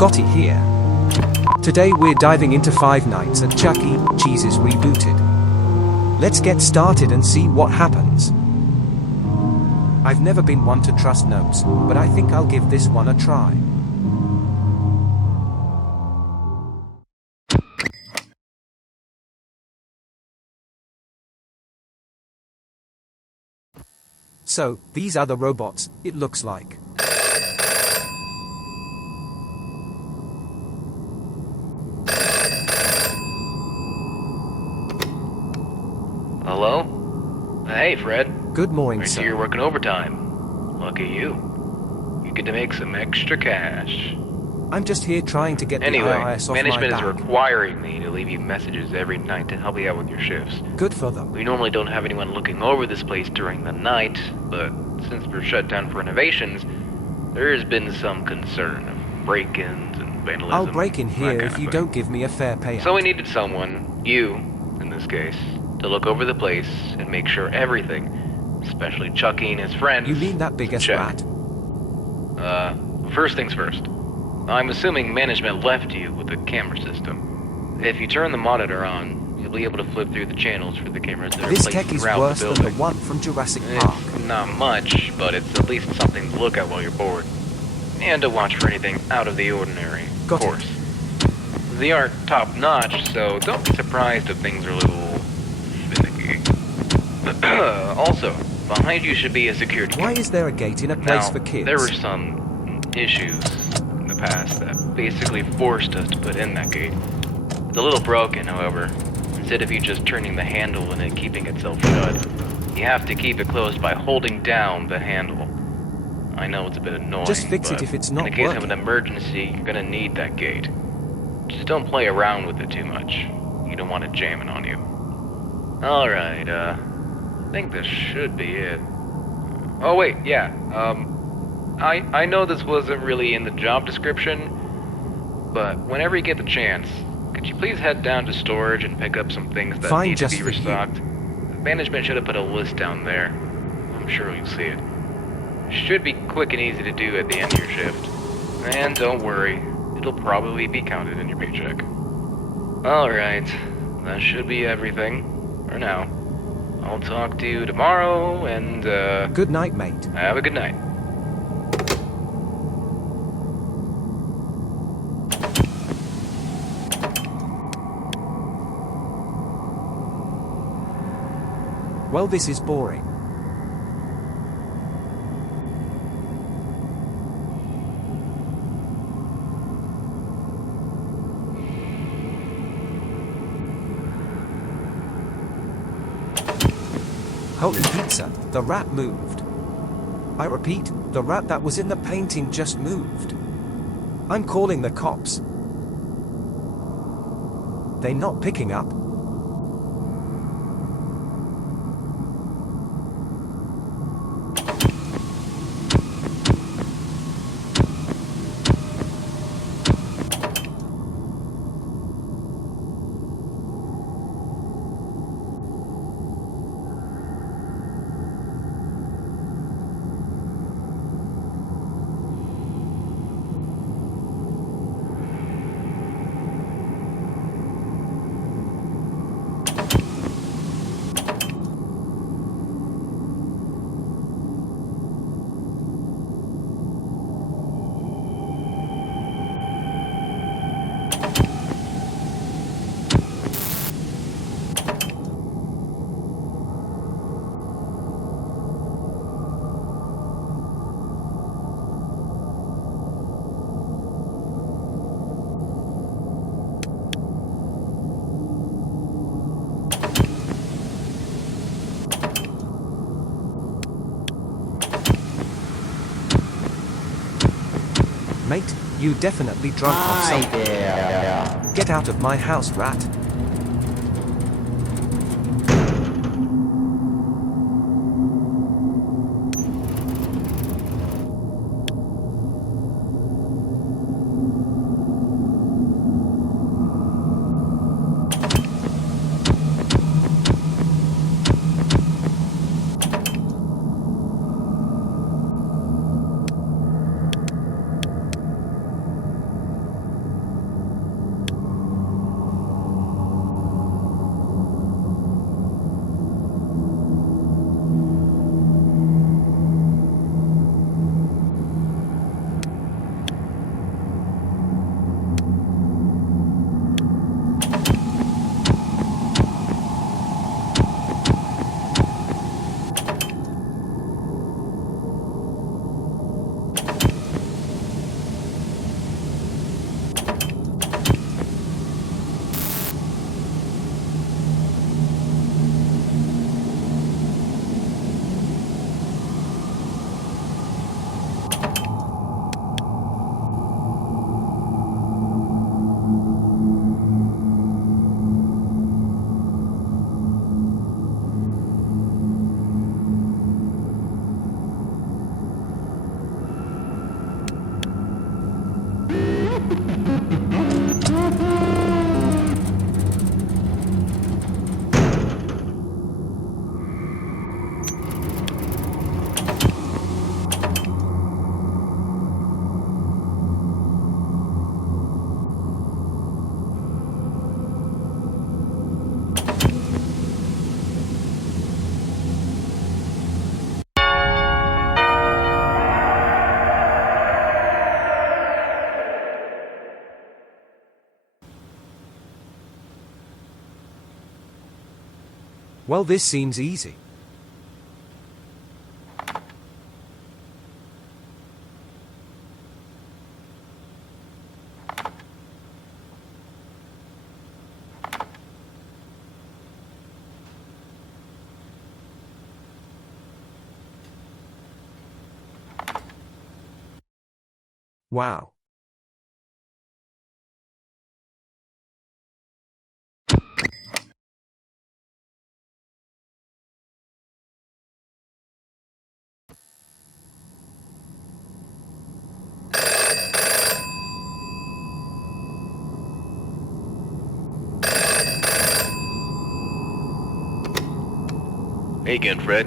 Scotty here. Today we're diving into Five Nights at Chuck E. Cheese's Rebooted. Let's get started and see what happens. I've never been one to trust notes, but I think I'll give this one a try. So, these are the robots, it looks like. Hello? Hey, Fred. Good morning, I see sir. you're working overtime. Lucky you. You get to make some extra cash. I'm just here trying to get Anyway, the IRS off my management is back. requiring me to leave you messages every night to help you out with your shifts. Good for them. We normally don't have anyone looking over this place during the night, but since we're shut down for renovations, there has been some concern of break-ins and vandalism. I'll break in that here kind if of you thing. don't give me a fair payout. So we needed someone, you in this case, to look over the place and make sure everything, especially Chucky and his friends, You mean that is big in ass check. rat? First things first. I'm assuming management left you with the camera system. If you turn the monitor on, you'll be able to flip through the channels for the cameras that are This placed tech is throughout worse the than building. the one from Jurassic Park. It's not much, but it's at least something to look at while you're bored. And to watch for anything out of the ordinary, Got of it. course. They aren't top-notch, so don't be surprised if things are a little finicky. Also, behind you should be a security Why gate. is there a gate in a place Now, for kids? there were some issues in the past that basically forced us to put in that gate. It's a little broken, however. Instead of you just turning the handle and it keeping itself shut, you have to keep it closed by holding down the handle. I know it's a bit annoying, Just fix it but if it's not in the case of working. an emergency, you're gonna need that gate. Just don't play around with it too much. You don't want it jamming on you. Alright, I think this should be it. Oh wait, yeah, I know this wasn't really in the job description, but whenever you get the chance, could you please head down to storage and pick up some things that Fine, need to just be for you. restocked? Management should have put a list down there. I'm sure you'll see it. Should be quick and easy to do at the end of your shift. And don't worry, it'll probably be counted in your paycheck. Alright, that should be everything for now. I'll talk to you tomorrow, and Good night, mate. have a good night. Well, this is boring. Holy pizza, the rat moved. I repeat, the rat that was in the painting just moved. I'm calling the cops. They're not picking up. Mate, you definitely drunk off something. Get out of my house, rat. Well, this seems easy. Wow. Hey again, Fred.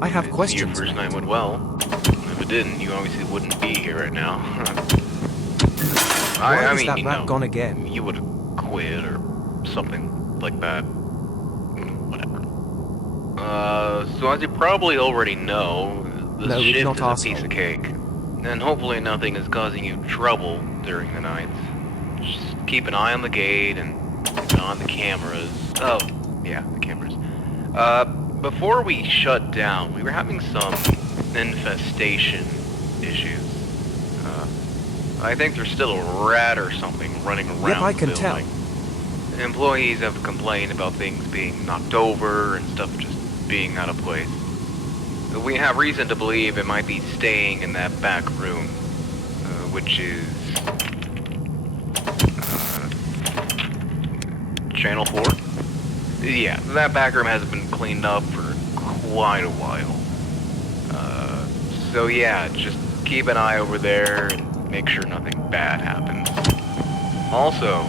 I have see your questions, first mate. night went well. If it didn't, you obviously wouldn't be here right now. Why I is mean, that you rat know, gone again? you would have quit or something like that. Whatever. So as you probably already know, this No, it's shift not is a piece arsehole. of cake. And hopefully nothing is causing you trouble during the nights. Just keep an eye on the gate and on the cameras. Oh, yeah, the cameras. Before we shut down, we were having some infestation issues. I think there's still a rat or something running around Yep, I the can tell. building. Employees have complained about things being knocked over and stuff just being out of place. We have reason to believe it might be staying in that back room, which is Channel 4? Yeah, that back room hasn't been cleaned up for quite a while. So yeah, just keep an eye over there and make sure nothing bad happens. Also,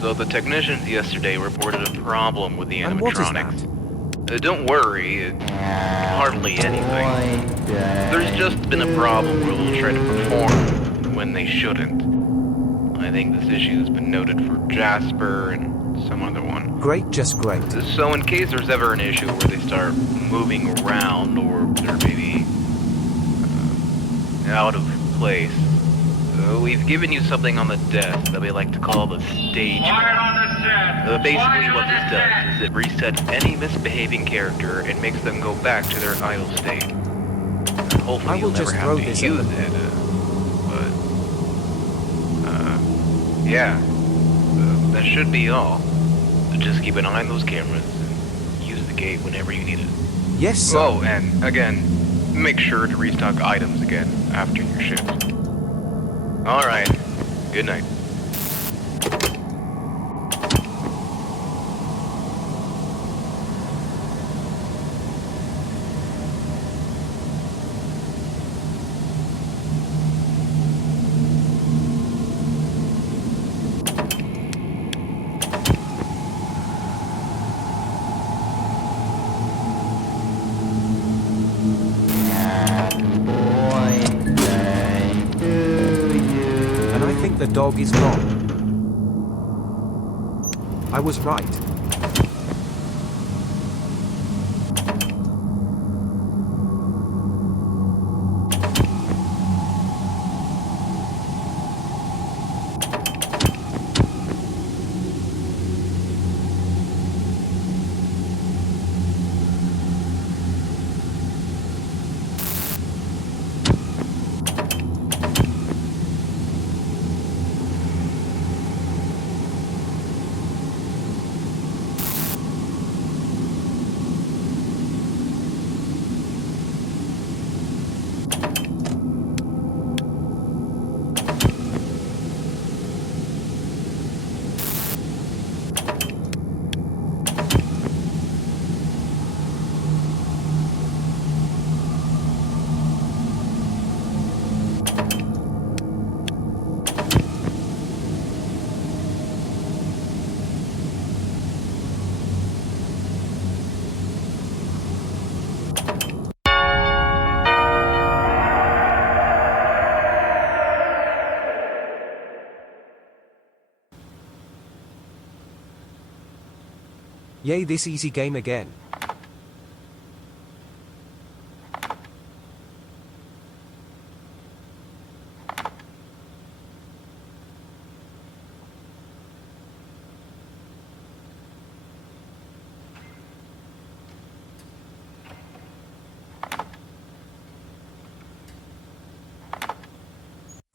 so the technicians yesterday reported a problem with the And what is animatronics. that? Don't worry, it's hardly anything. There's just been a problem where they'll try to perform when they shouldn't. I think this issue has been noted for Jasper and some other one. Great, just great. So in case there's ever an issue where they start moving around or they're maybe out of place, we've given you something on the desk that we like to call the stage. Basically what this does is it resets any misbehaving character and makes them go back to their idle state. Hopefully I will you'll never just have throw to this use at them. it, yeah. That should be all. Just keep an eye on those cameras and use the gate whenever you need it. Yes, sir. Oh, and again, make sure to restock items again after your shift. Alright, good night. And I think the dog is gone. I was right. Yay, this easy game again.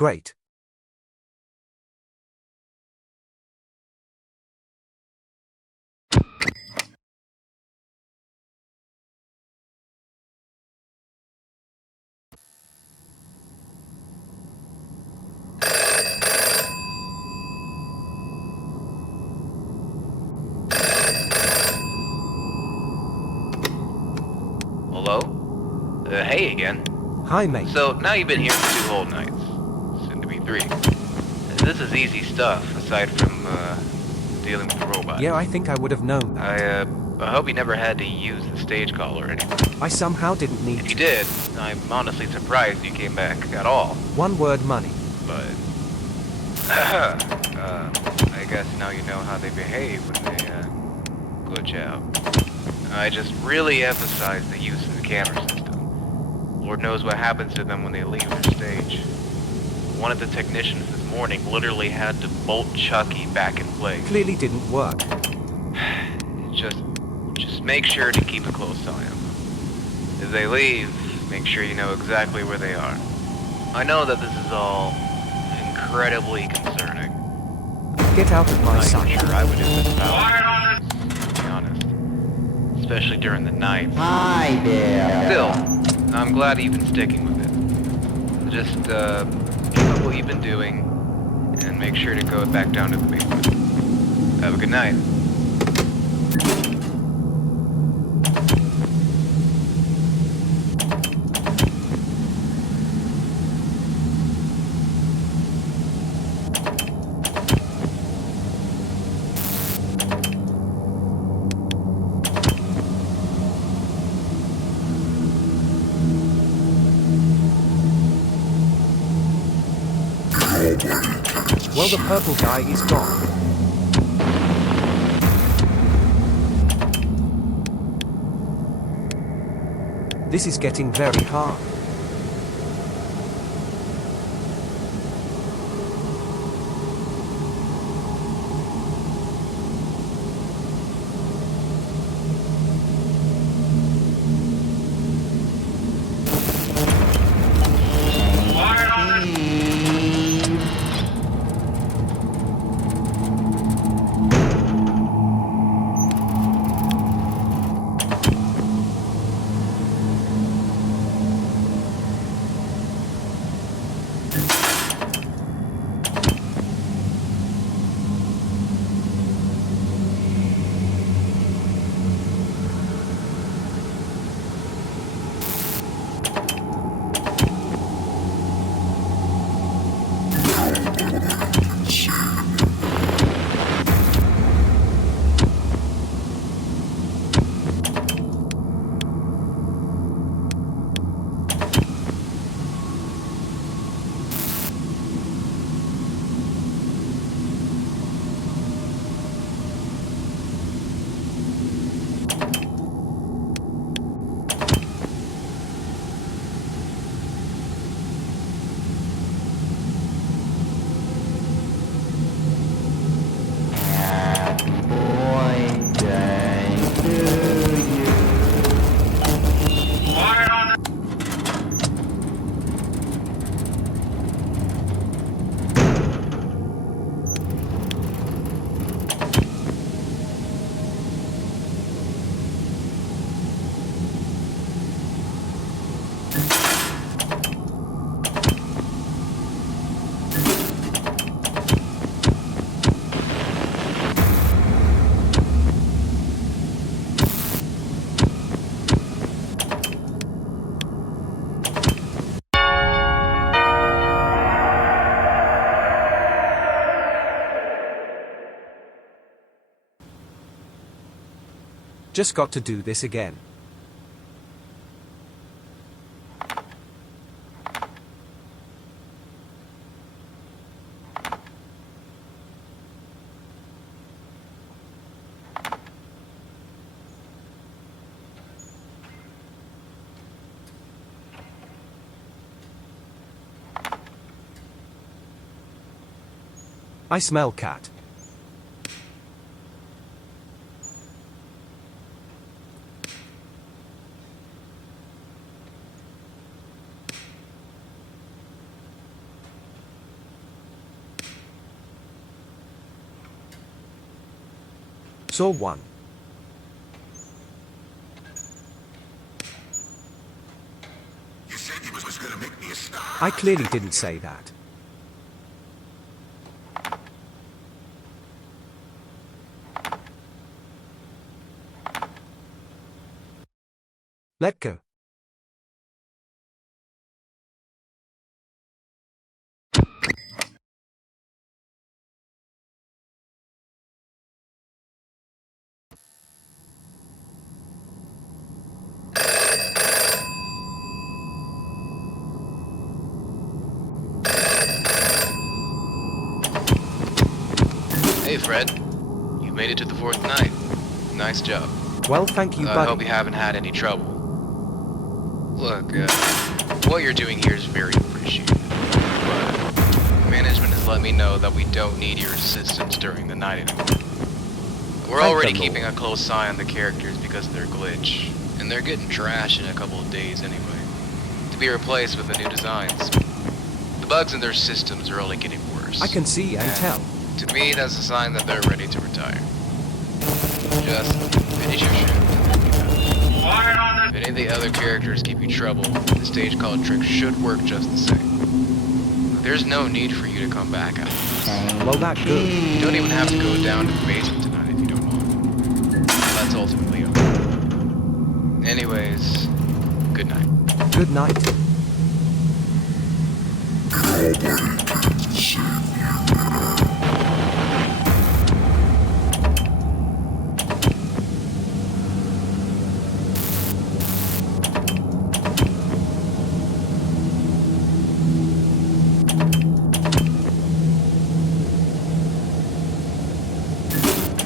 Great. Hello? Hey again. Hi, mate. So, now you've been here for 2 whole nights. Soon to be 3. This is easy stuff, aside from, dealing with the robot. Yeah, I think I would have known that. I hope you never had to use the stage call or anything. I somehow didn't need If you to. did, I'm honestly surprised you came back at all. One word money. But, I guess now you know how they behave when they, glitch out. I just really emphasize the use of the camera system. Lord knows what happens to them when they leave their stage. One of the technicians this morning literally had to bolt Chucky back in place. Clearly didn't work. Just make sure to keep a close eye on them. If they leave, make sure you know exactly where they are. I know that this is all incredibly concerning. Get out of my I'm sight. not sure I would do this without you, to be honest. Especially during the night. Hi there. Still, I'm glad you've been sticking with it. Just, keep up what you've been doing, and make sure to go back down to the basement. Have a good night. Well, the purple guy is gone. This is getting very hard. Just got to do this again. I smell cat. Saw one. You said you was gonna make me a star. I clearly didn't say that. Let go. Hey, Fred. You made it to the 4th night. Nice job. Well, thank you, I buddy. hope you haven't had any trouble. Look, what you're doing here is very appreciated. But management has let me know that we don't need your assistance during the night anymore. We're Thank already the keeping a close eye on the characters because of their glitch. And they're getting trashed in a couple of days anyway. To be replaced with the new designs. The bugs in their systems are only getting worse. I can see and tell. To me, that's a sign that they're ready to retire. Just finish your shift. If any of the other characters give you trouble, the stage called Trick should work just the same. There's no need for you to come back out of this. Well, that's good. You don't even have to go down to the basement tonight if you don't want. That's ultimately up. Anyways, good night. Good night.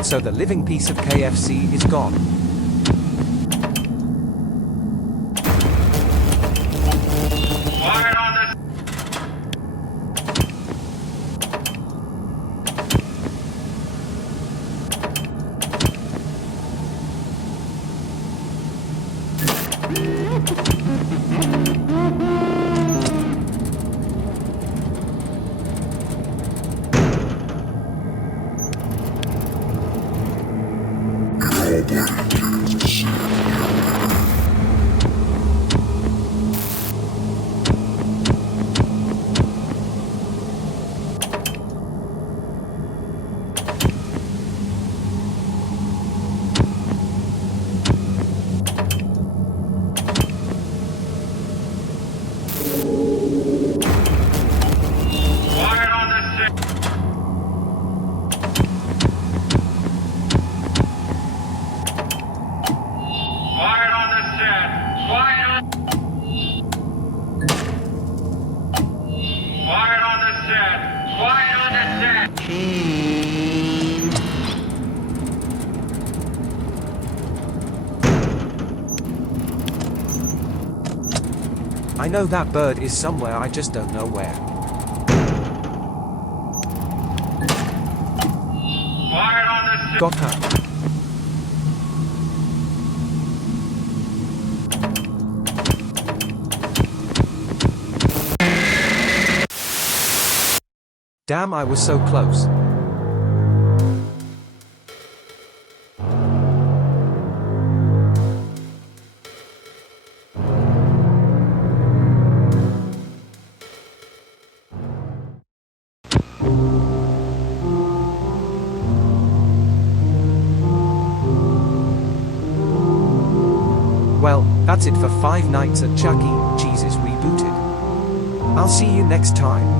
So the living piece of KFC is gone. I know that bird is somewhere, I just don't know where. Got her. Damn, I was so close. Well, that's it for 5 Nights at Chuck E. Cheese's Rebooted. I'll see you next time.